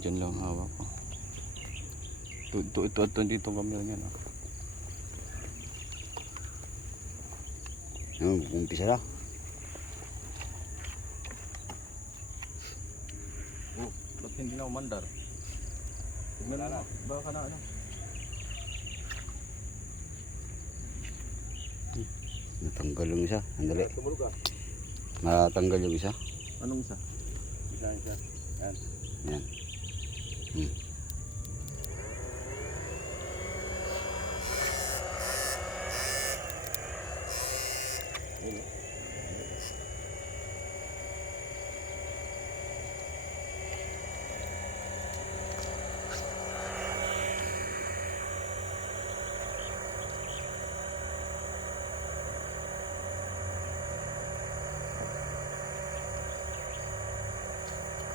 Diyan lang hawak ko. Ito dito kami yan. Umpisa na. Oh, ba't hindi na umandar? Wala na. Baka na ano? Natanggal yung isa. Andali. Tumulog ka. Matanggal yung isa. Anong isa? Isa. Yan. Yan.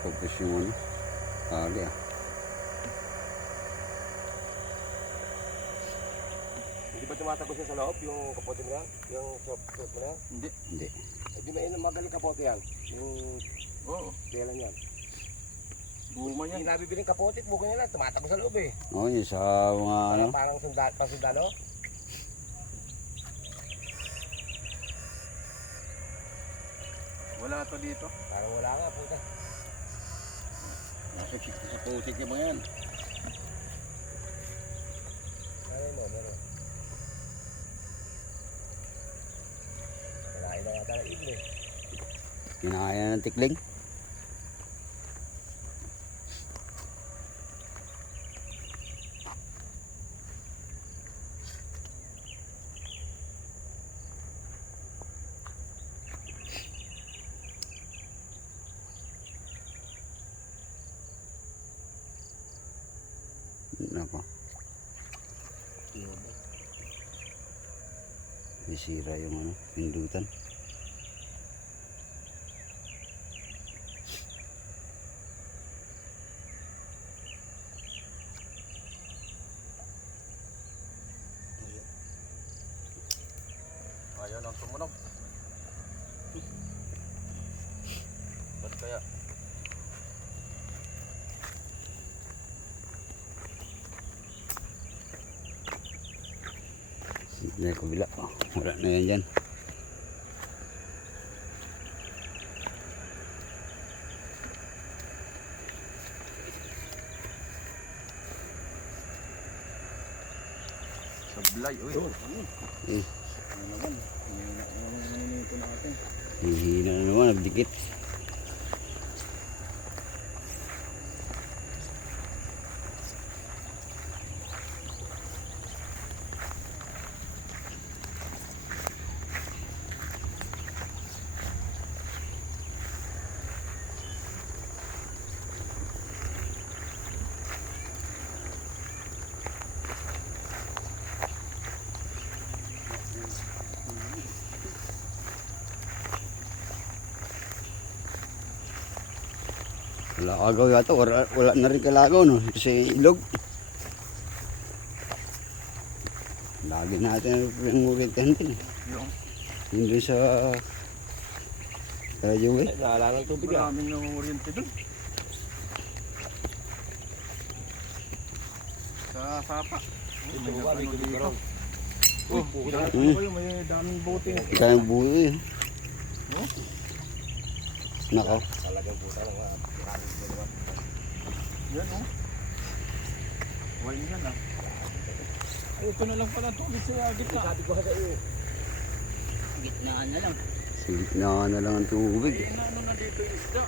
Tapos yung ano, tali Hindi ba tumatagos yan sa loob, yung kapote mo yan? Yung soft mo yan? Hindi. Hindi. Hindi ba magaling kapote yan? Yung Oo. telan yan. Buma Hindi yan. nabibiling kapote, buko nila, tumatagos sa loob eh. Oo, yun sa mga ano. Parang pasundalo. Wala to dito. Parang wala nga, puta. Nasa putik yung mga yan. Meron. Kinain na nga tayo ibon eh. Kinakaya ng tikling. Nako. Isira yung ano, pindutan. Ayaw nang tumunog. Ba't kaya? Hindi ko bila. Wala na yan dyan. Sablay. Uy. Ano naman? Ano natin? Hihina na naman, nagdikit. Wala kagaw yata, wala na rin kalagaw no, kasi ilog. Lagi natin yung ulitin din. Yun doon sa radyo eh. Naalala ng tubig ah. Maraming nangunguryente dun. Sa sapa. Ito ba, may tubig ka ron. May daming bote. Kaya buo eh. Nako. Talagang puta ng maraming dalawa. Yan o. Wine yan ah. Ay, ito na lang pala tubig sa gitna. Sabi ko sa iyo. Gitnaan na lang. Sa gitna na lang ang tubig. Ay, ano na dito yung isda?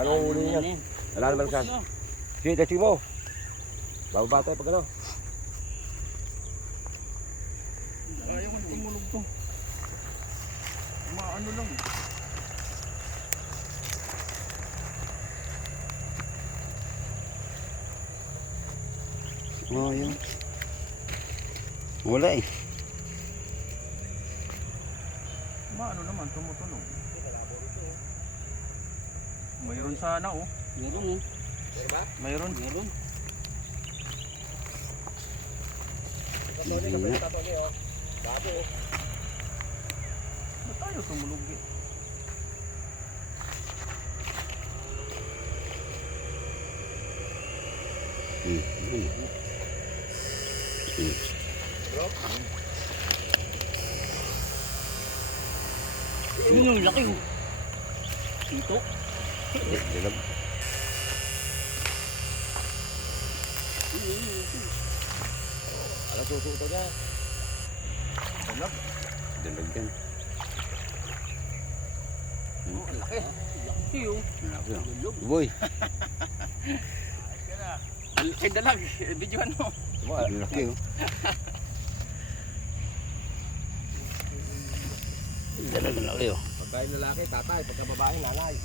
Anong uli niya? Wala naman sa... Sige, testing mo. Bababa tayo pag ano. Ayaw kong tumulog to. Maano lang. Oh, yun. Wala eh. Maano naman, tumutunog. Mayroon sana oh. Meron Mayroon. Hindi na. Ba't tayo tumulog eh? Yun. Yun yung laki oh. Ito. Dilag. Ano susuto niya? Dilag yan. Oh, laki. Laki oh. Malaki oh. Boy, Ang laki dalag. Videoan mo. ang laki oh. Dilag ang laki oh. Pagkain lalaki, tatay. Pagka babae, nanay.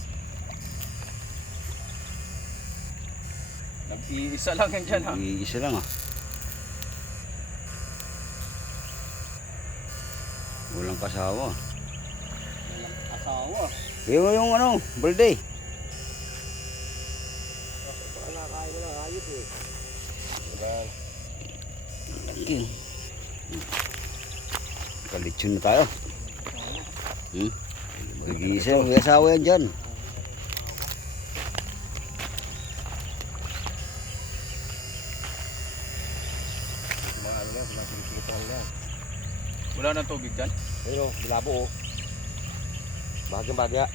Nag-iisa lang yan dyan ha. Iisa lang ah. Walang kasawa. Asawa. Kaya mo yung ano, balde. Baka nakain na lang, ayos eh. Diba? Laki. Kalitsyon na tayo. Mag-iisa, may asawa yan dyan. Mga ano yan, mga sinisilipan yan. Wala nang tubig dyan. Ayun o, bilabo o. Bahagyang bahagya.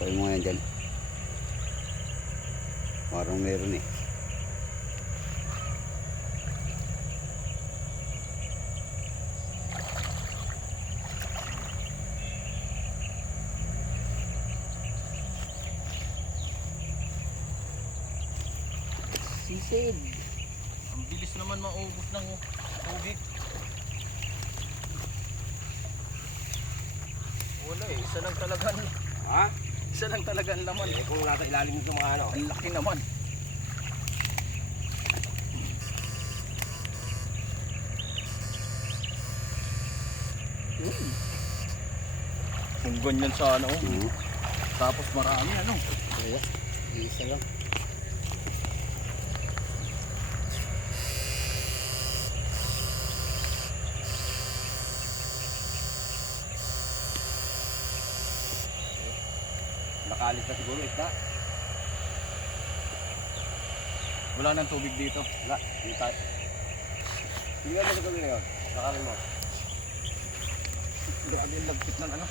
Kaya mo yan dyan. Parang meron eh. Sisid. Ang bilis naman maubos ng tubig. Wala eh. Isa lang talaga. Ha? Isa lang talaga ang laman. Eh kung nasa ilalim nito mga ano. Ang laki naman. Kung ganyan sana oh. Tapos marami ano. Isa lang. Nakalis na siguro isda. Wala nang tubig dito. Wala, hindi tayo. Tingnan mo sa gawin ngayon. Nakarin mo. Grabe yung lagkit ng ano.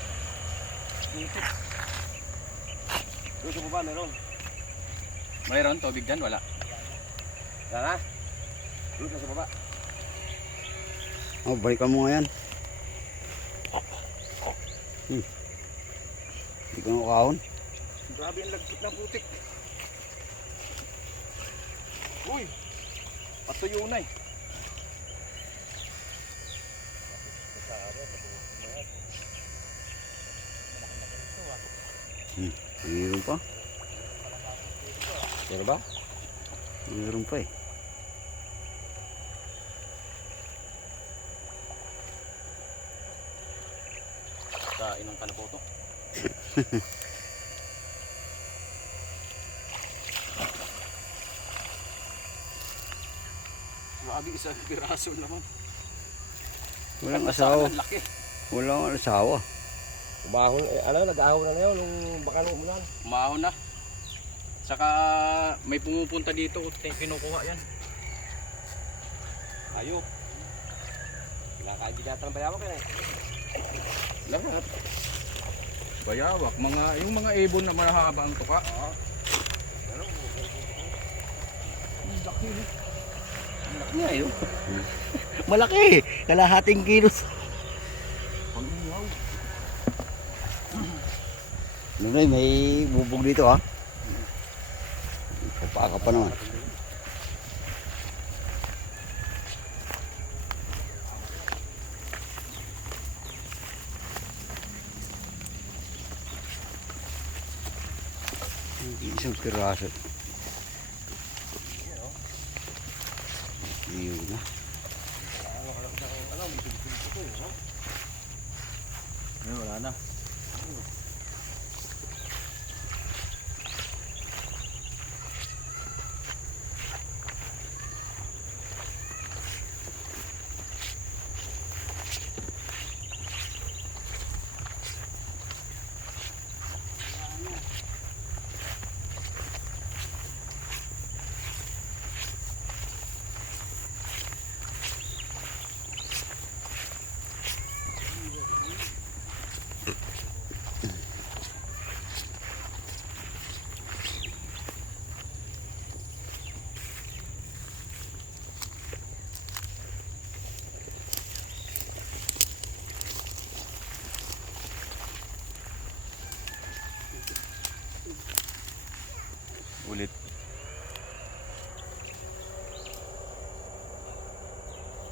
Lipit. Doon sa baba meron. Mayroon tubig dyan? Wala. Yan ha? Doon sa baba. Oh, balikan mo nga yan. Hindi ko nakakahon. Grabe yung lagkit ng putik. Uy! Patuyo na eh. Mayroon pa. Meron ba? Mayroon pa eh. Kainom ka na po ito. Grabe isang piraso naman. Walang asawa. Ang laki. Walang asawa. Umahon, eh, ano, nag-ahon na ngayon nung baka nung umulan. Umahon na. Saka may pumupunta dito. Kinukuha yan. Ayok. Kinakain din yata ng bayawak yan eh. Lahat. Bayawak. Yung mga ibon na mahaba ang tuka. Ang laki. Malaki nga yun. Malaki. Kalahating kilos. Pag-iwaw. Nunoy, may bubog dito ha. Kapaka pa naman. Isang piraso.